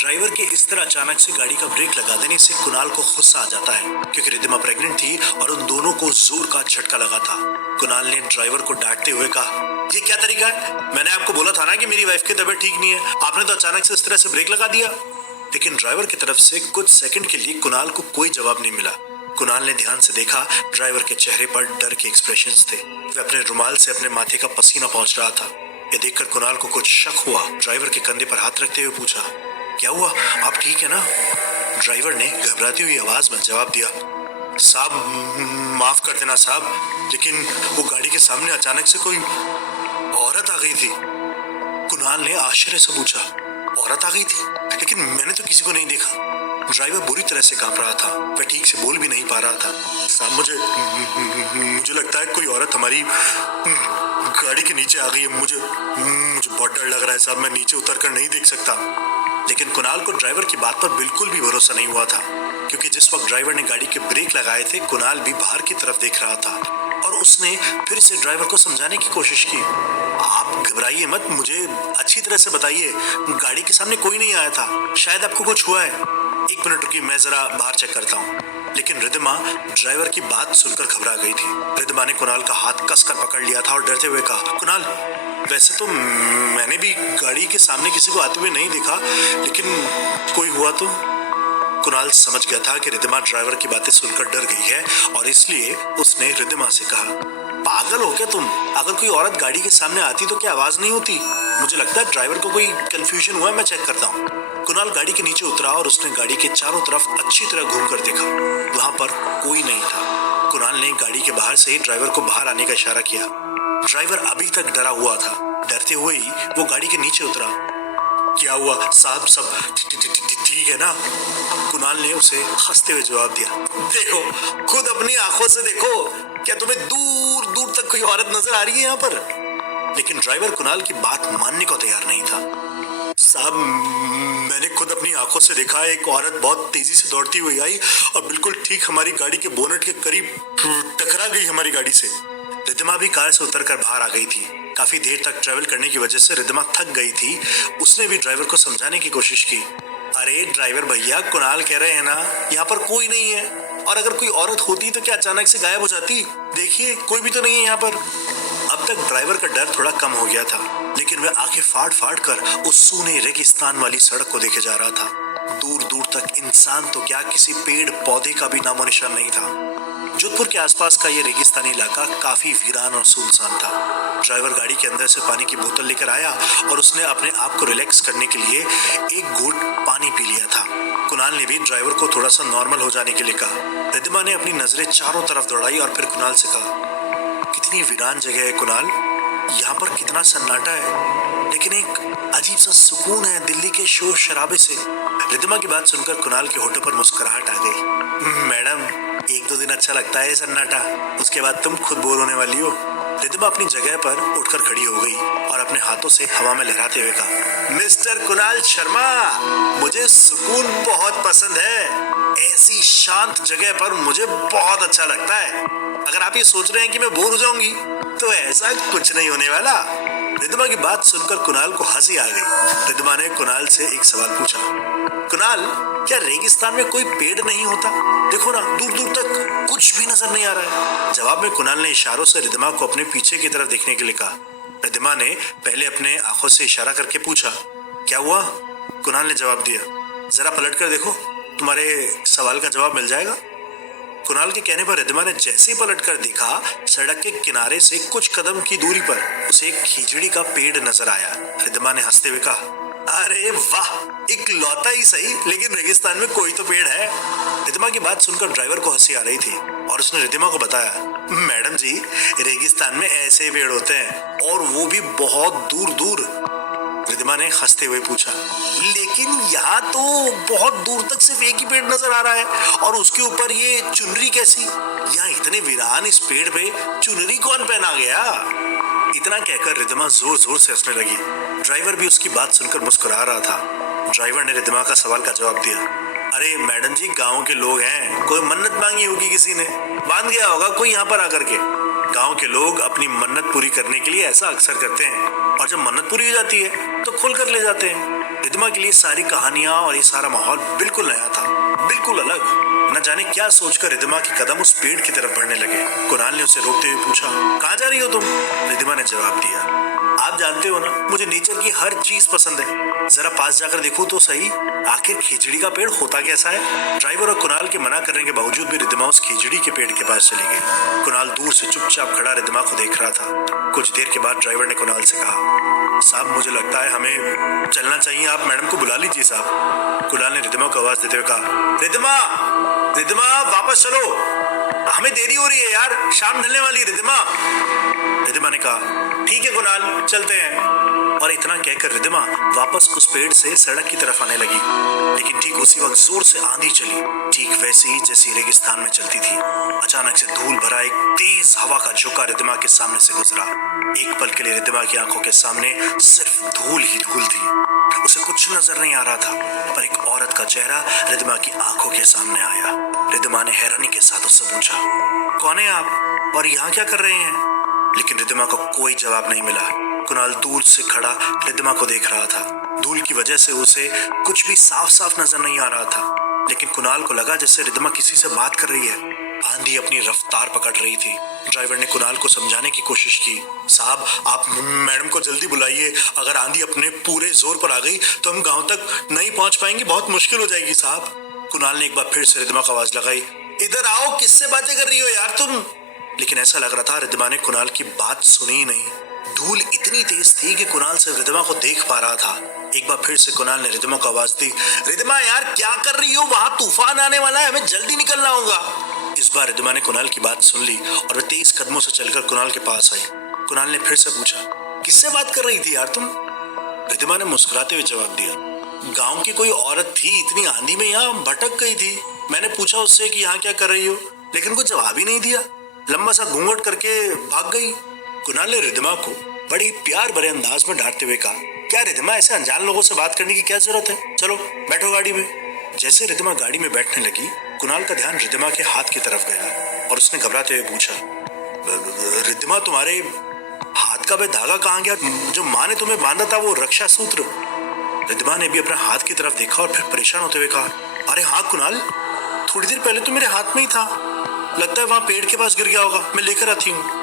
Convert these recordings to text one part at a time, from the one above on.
Driver के इस तरह अचानक से गाड़ी का ब्रेक लगा देने से कुणाल को गुस्सा आ जाता है, क्योंकि रिद्धिमा प्रेग्नेंट थी और उन दोनों को जोर का झटका लगा था। कुणाल ने ड्राइवर को डांटते हुए कहा, ये क्या तरीका है? मैंने आपको बोला था ना कि मेरी वाइफ की तबीयत ठीक नहीं है, आपने तो अचानक से इस तरह से ब्रेक लगा दिया। लेकिन ड्राइवर की तरफ से कुछ सेकंड के लिए कुणाल को कोई जवाब नहीं मिला। कुणाल ने ध्यान से देखा, ड्राइवर के चेहरे पर डर के एक्सप्रेशंस थे। वह अपने रुमाल से अपने माथे का पसीना पोंछ रहा था। यह देखकर कुणाल को कुछ शक हुआ। ड्राइवर के कंधे पर हाथ रखते हुए पूछा, क्या हुआ, आप ठीक है ना? ड्राइवर ने घबराती हुई आवाज में जवाब दिया, साहब माफ कर देना साहब, लेकिन वो गाड़ी के सामने अचानक से कोई औरत आ गई थी। कुणाल ने आश्चर्य से पूछा, औरत आ गई थी? लेकिन मैंने तो किसी को नहीं देखा। ड्राइवर बुरी तरह से कांप रहा था, वह ठीक से बोल भी नहीं पा रहा था। साहब मुझे लगता है कोई औरत हमारी गाड़ी के नीचे आ गई है। मुझे बहुत डर लग रहा है साहब, मैं नीचे उतर कर नहीं देख सकता। लेकिन कुणाल को ड्राइवर की बात पर बिल्कुल भी भरोसा नहीं हुआ था, क्योंकि जिस वक्त ड्राइवर ने गाड़ी के ब्रेक लगाए थे, कुणाल भी बाहर की तरफ देख रहा था और उसने फिर से ड्राइवर को समझाने की कोशिश की, आप घबराइए मत, मुझे अच्छी तरह से बताइए, गाड़ी के सामने कोई नहीं आया था, शायद आपको कुछ हुआ है। एक मिनट रुकिए, मैं जरा बाहर चेक करता हूँ। लेकिन रिद्धिमा ड्राइवर की बात सुनकर घबरा गई थी। रिद्धिमा ने कुणाल का हाथ कसकर पकड़ लिया था और डरते हुए कहा, कुणाल वैसे तो मैंने भी गाड़ी के सामने किसी को आते हुए नहीं देखा, लेकिन कोई हुआ तो? कुणाल समझ गया था कि रिद्धिमा ड्राइवर की बातें सुनकर डर गई है और इसलिए उसने रिद्धिमा से कहा, पागल हो क्या तुम? अगर कोई औरत गाड़ी के सामने आती तो क्या आवाज नहीं होती? मुझे लगता है ड्राइवर को कोई कंफ्यूजन हुआ है, मैं चेक करता हूँ। कुणाल गाड़ी के नीचे उतरा और उसने गाड़ी के चारों तरफ अच्छी तरह घूमकर देखा। वहां पर कोई नहीं था। कुणाल ने गाड़ी के बाहर से ही ड्राइवर को बाहर आने का इशारा किया। ड्राइवर अभी तक डरा हुआ था। डरते हुए ही वो गाड़ी के नीचे उतरा। क्या हुआ साहब, सब ठीक है ना? कुणाल ने उसे हंसते हुए जवाब दिया, देखो खुद अपनी आंखों से देखो, क्या तुम्हें दूर दूर तक कोई औरत नजर आ रही है यहाँ पर? लेकिन ड्राइवर कुणाल की बात मानने को तैयार नहीं था। साहब मैंने खुद अपनी आंखों से देखा, एक औरत बहुत तेजी से दौड़ती हुई आई और बिल्कुल ठीक हमारी गाड़ी के बोनट के करीब टकरा गई हमारी गाड़ी से। रिद्धिमा भी कार से उतरकर बाहर आ गई थी। काफी देर तक ट्रेवल करने की वजह से रिद्धिमा थक गई थी। उसने भी ड्राइवर को समझाने की कोशिश की, अरे ड्राइवर भैया, कुणाल कह रहे हैं ना यहाँ पर कोई नहीं है, और अगर कोई औरत होती तो क्या अचानक से गायब हो जाती? देखिए कोई भी तो नहीं है यहाँ पर। अब तक ड्राइवर का डर थोड़ा कम हो गया था, लेकिन वह आंखें फाड़ फाड़ कर उस सूने रेगिस्तान वाली सड़क को देखे जा रहा था। दूर दूर तक इंसान तो क्या, किसी पेड़ पौधे का भी नामो निशान नहीं था। जोधपुर के आसपास का ये रेगिस्तानी इलाका काफी वीरान और सुनसान था। ड्राइवर गाड़ी के अंदर से पानी की बोतल लेकर आया और उसने अपने आप को रिलैक्स करने के लिए एक घूंट पानी पी लिया था। कुणाल ने भी ड्राइवर को थोड़ा सा नॉर्मल हो जाने के लिए कहा। रिद्धिमा ने अपनी नजरें चारों तरफ दौड़ाई और फिर कुणाल से कहा, कितनी वीरान जगह है कुणाल, यहाँ पर कितना सन्नाटा है, लेकिन एक अजीब सा सुकून है दिल्ली के शोर शराबे से। रिद्धिमा की बात सुनकर कुणाल के होठों पर मुस्कुराहट आ गई। मैडम एक दो दिन अच्छा लगता है सन्नाटा, उसके बाद तुम खुद बोर होने वाली हो। रिद्धिमा अपनी जगह पर उठकर खड़ी हो गई और अपने हाथों से हवा में लहराते हुए कहा, मिस्टर कुणाल शर्मा, मुझे सुकून बहुत पसंद है। ऐसी शांत जगह पर मुझे बहुत अच्छा लगता है। अगर आप ये सोच रहे हैं कि मैं बोर हो जाऊंगी, तो ऐसा कुछ नहीं होने वाला। रिद्धिमा की बात सुनकर कुणाल को हंसी आ गई। रिद्धिमा ने कुणाल से एक सवाल पूछा, कुणाल क्या रेगिस्तान में कोई पेड़ नहीं होता? देखो ना, दूर दूर तक कुछ भी नजर नहीं आ रहा है। जवाब में कुणाल ने इशारों से रिद्धिमा को अपने पीछे की तरफ देखने के लिए कहा। रिद्धिमा ने पहले अपने आंखों से इशारा करके पूछा, क्या हुआ? कुणाल ने जवाब दिया, जरा पलट कर देखो, तुम्हारे सवाल का जवाब मिल जाएगा। कुणाल के कहने पर रिद्धिमा ने जैसे ही पलट कर देखा, सड़क के किनारे से कुछ कदम की दूरी पर उसे एक खिजड़ी का पेड़ नजर आया। रिद्धिमा ने हंसते हुए कहा, अरे वाह, एक लौता ही सही, लेकिन रेगिस्तान में कोई तो पेड़ है। रिद्धिमा की बात सुनकर ड्राइवर को हंसी आ रही थी और उसने रिद्धिमा को बताया, मैडम जी, रेगिस्तान में ऐसे पेड़ होते हैं और वो भी बहुत दूर दूर। रिद्धिमा ने हंसते हुए पूछा, लेकिन यहाँ तो बहुत दूर तक सिर्फ एक ही पेड़ नजर आ रहा है और उसके ऊपर ये चुनरी कैसी? यहाँ इतने वीरान इस पेड़ पे चुनरी कौन पहना गया? इतना कहकर रिद्धिमा जोर जोर से हंसने लगी। ड्राइवर भी उसकी बात सुनकर मुस्कुरा रहा था। ड्राइवर ने रिद्धिमा का सवाल का जवाब दिया, अरे मैडम जी, गाँव के लोग हैं, कोई मन्नत मांगी होगी किसी ने, बांध गया होगा कोई यहाँ पर आकर के। गांव के लोग अपनी मन्नत पूरी करने के लिए ऐसा अक्सर करते हैं और जब मन्नत पूरी हो जाती है तो खोल कर ले जाते हैं। रिद्धिमा के लिए सारी कहानियां और ये सारा माहौल बिल्कुल नया था, बिल्कुल अलग। न जाने क्या सोचकर रिद्धिमा के कदम उस पेड़ की तरफ बढ़ने लगे। कुणाल ने उसे रोकते हुए पूछा, कहाँ जा रही हो तुम? रिद्धिमा ने जवाब दिया, आप जानते हो ना, मुझे नेचर की हर चीज पसंद है। जरा पास जाकर देखूं तो सही, आखिर खिचड़ी का पेड़ होता कैसा है? ड्राइवर और कुणाल के मना करने के बावजूद भी रिद्धिमा उस खिचड़ी के पेड़ के पास चली गई। कुणाल दूर से चुपचाप खड़ा रिद्धिमा को देख रहा था। कुछ देर के बाद ड्राइवर ने कुणाल से कहा, साहब मुझे लगता है हमें चलना चाहिए, आप मैडम को बुला लीजिए साहब। कुणाल ने रिद्धिमा को आवाज देते हुए कहा, रिद्धिमा, रिद्धिमा वापस चलो, हमें देरी हो रही है यार, शाम ढलने वाली है रिद्धिमा। रिद्धिमा ने कहा, ठीक है कुणाल, चलते हैं। और इतना कहकर रिद्धिमा वापस उस पेड़ से सड़क की तरफ आने लगी। लेकिन ठीक उसी वक्त जोर से आंधी चली, ठीक वैसे ही जैसी रेगिस्तान में चलती थी। अचानक से धूल भरा एक तेज हवा का झोंका रिद्धिमा के सामने से गुजरा। एक पल के लिए रिद्धिमा की आंखों के सामने सिर्फ धूल ही धूल थी। उसे कुछ नजर नहीं आ रहा था, पर एक औरत का चेहरा रिद्धिमा की आंखों के सामने आया। रिद्धिमा ने हैरानी के साथ उससे पूछा, कौन है आप और यहाँ क्या कर रहे हैं? लेकिन रिद्धिमा को कोई जवाब नहीं मिला। कुणाल दूर से खड़ा रिद्धिमा को देख रहा था। धूल की वजह से उसे कुछ भी साफ साफ नजर नहीं आ रहा था, लेकिन कुणाल को लगा जैसे रिद्धिमा किसी से बात कर रही है। आंधी अपनी रफ्तार पकड़ रही थी। ड्राइवर ने कुणाल को समझाने की कोशिश की, साहब आप मैडम को जल्दी बुलाइए, अगर आंधी अपने पूरे जोर पर आ गई तो हम गांव तक नहीं पहुंच पाएंगे, बहुत मुश्किल हो जाएगी साहब। कुणाल ने एक बार फिर से रिद्धिमा को आवाज लगाई, इधर आओ, किससे बातें कर रही हो यार तुम? लेकिन ऐसा लग रहा था रिद्धिमा ने कुणाल की बात सुनी ही नहीं। धूल इतनी तेज थी कि कुणाल सिर्फ रिद्धिमा को देख पा रहा था। एक बार फिर से कुणाल ने रिद्धिमा को आवाज दी, रिद्धिमा यार क्या कर रही हो, वहां तूफान आने वाला है, हमें जल्दी निकलना होगा। इस बार रिद्धिमा ने कुणाल की बात सुन ली और वह तेज कदमों से चलकर कुणाल के पास आई। कुणाल ने फिर से पूछा, किससे बात कर रही थी यार तुम? रिद्धिमा ने मुस्कुराते हुए जवाब दिया, गांव की कोई औरत थी, इतनी आंधी में यहाँ भटक गई थी। मैंने पूछा उससे कि यहाँ क्या कर रही हो, लेकिन कोई जवाब ही नहीं दिया, लंबा सा घूंघट करके भाग गई। कुणाल ने रिद्धिमा को बड़ी प्यार भरे अंदाज में डांटते हुए कहा, क्या रिद्धिमा, ऐसे अनजान लोगों से बात करने की क्या जरूरत है, चलो बैठो गाड़ी में। जैसे रिद्धिमा गाड़ी में बैठने लगी, कुणाल का ध्यान रिद्धिमा के हाथ की तरफ गया और उसने घबराते हुए पूछा, रिद्धिमा तुम्हारे हाथ का वह धागा कहाँ गया जो माँ ने तुम्हें बांधा था, वो रक्षा सूत्र? रिद्धिमा ने भी अपने हाथ की तरफ देखा और फिर परेशान होते हुए कहा, अरे हाँ कुणाल, थोड़ी देर पहले तो मेरे हाथ में ही था, लगता है वहां पेड़ के पास गिर गया होगा, मैं लेकर आती हूँ।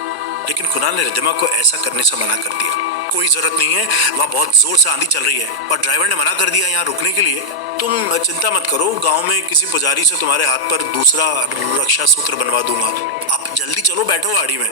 लेकिन कुणाल ने रिद्धिमा को ऐसा करने से मना कर दिया, कोई जरूरत नहीं है, वहां बहुत जोर से आंधी चल रही है और ड्राइवर ने मना कर दिया यहाँ रुकने के लिए। तुम चिंता मत करो, गांव में किसी पुजारी से तुम्हारे हाथ पर दूसरा रक्षा सूत्र बनवा दूंगा, आप जल्दी चलो, बैठो गाड़ी में।